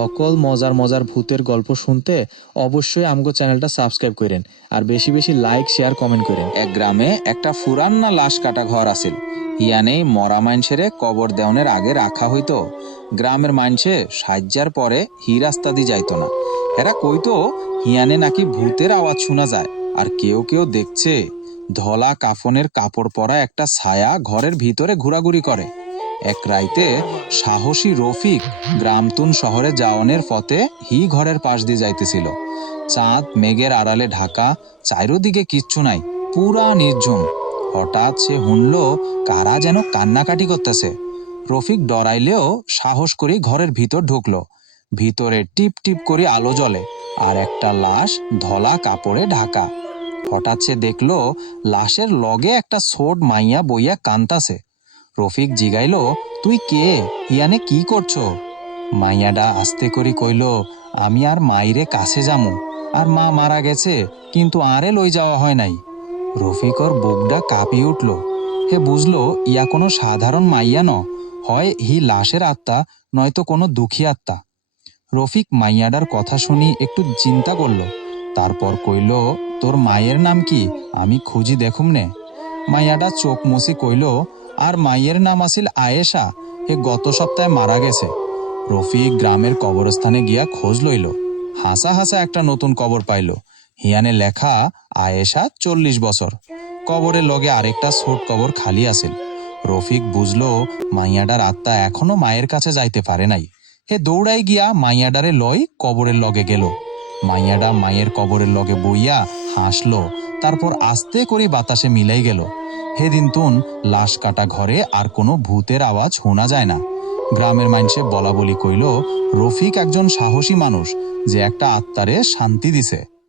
সকল মজার মজার ভূতের গল্প শুনতে অবশ্যই আমগো চ্যানেলটা সাবস্ক্রাইব করেন আর বেশি বেশি লাইক, শেয়ার, কমেন্ট করেন এক গ্রামে একটা ফুরান্না লাশ কাটা ঘর আছিল। হিয়ানেই মরা মাইনসেরে কবর দেওনের আগে রাখা হইতো। গ্রামের মাইনসে সাজ্জার পরে হি রাস্তা দিয়ে যাইতো না। এরা কইতো, হিয়ানে নাকি ভূতের আওয়াজ শোনা যায়, আর কেউ কেউ দেখছে। ধলা কাফনের কাপড় পরা একটা ছায়া ঘরের ভিতরে ঘোরাঘুরি করে। এক রাইতে সাহসী রফিক গ্রামতুন শহরে যাওয়ানের পথে হি ঘরের পাশ দিয়ে যাইতেছিল। চাঁদ মেঘের আড়ালে ঢাকা চাইরোদিকে কিচ্ছু নাই, পুরা নির্ঝুম হঠাৎ সে শুনল কারা যেন কান্নাকাটি করতেছে। রফিক ডরাইলেও সাহস করে ঘরের ভিতর ঢুকলো। ভিতরে টিপ টিপ করে আলো জ্বলে আর একটা লাশ ধলা কাপড়ে ঢাকা। হঠাৎ সে দেখল, লাশের লগে একটা ছোট মাইয়া বইয়া কান্তাছে। রফিক জিগাইলো, তুই কে? ইয়ানে কি করছ? মাইয়াডা আস্তে করে কইল, আমি আর মাইরে কাছে যামু। আর মা মারা গেছে, কিন্তু আরে লই যাওয়া হয় নাই। রফিকর বুকডা কাঁপিয়ে উঠল। হে বুঝলো, ইয়া কোনো সাধারণ মাইয়া ন, হয় হি লাশের আত্মা, নয়তো কোনো দুঃখী আত্মা। রফিক মাইয়াডার কথা শুনি একটু চিন্তা করল। তারপর কইল, তোর মায়ের নাম কি? আমি খুঁজি দেখুম নে। মাইয়াডা চোখ মুছি কইল আর মাইয়ের নাম আছিল আয়েশা। হে গত সপ্তাহে মারা গেছে। রফিক গ্রামের কবরস্থানে গিয়া খোঁজ লইল। হাসা হাসা একটা নতুন কবর পাইল। হিয়ানে লেখা, আয়েশা চল্লিশ বছর। কবরের লগে আরেকটা ছোট কবর খালি আছিল। রফিক বুঝল, মাইয়াডার আত্মা এখনও মায়ের কাছে যাইতে পারে নাই। হে দৌড়াই গিয়া মাইয়াডারে লয় কবরের লগে গেল। মাইয়াডা মায়ের কবরের লগে বইয়া হাসলো। তারপর আস্তে করে বাতাসে মিলাই গেল। হেদিন তুন লাশ কাটা ঘরে আর কোনো ভূতের আওয়াজ শোনা যায় না। গ্রামের মানুষে বলা বলি কইল, রফিক একজন সাহসী মানুষ, যে একটা আত্মারে শান্তি দিছে।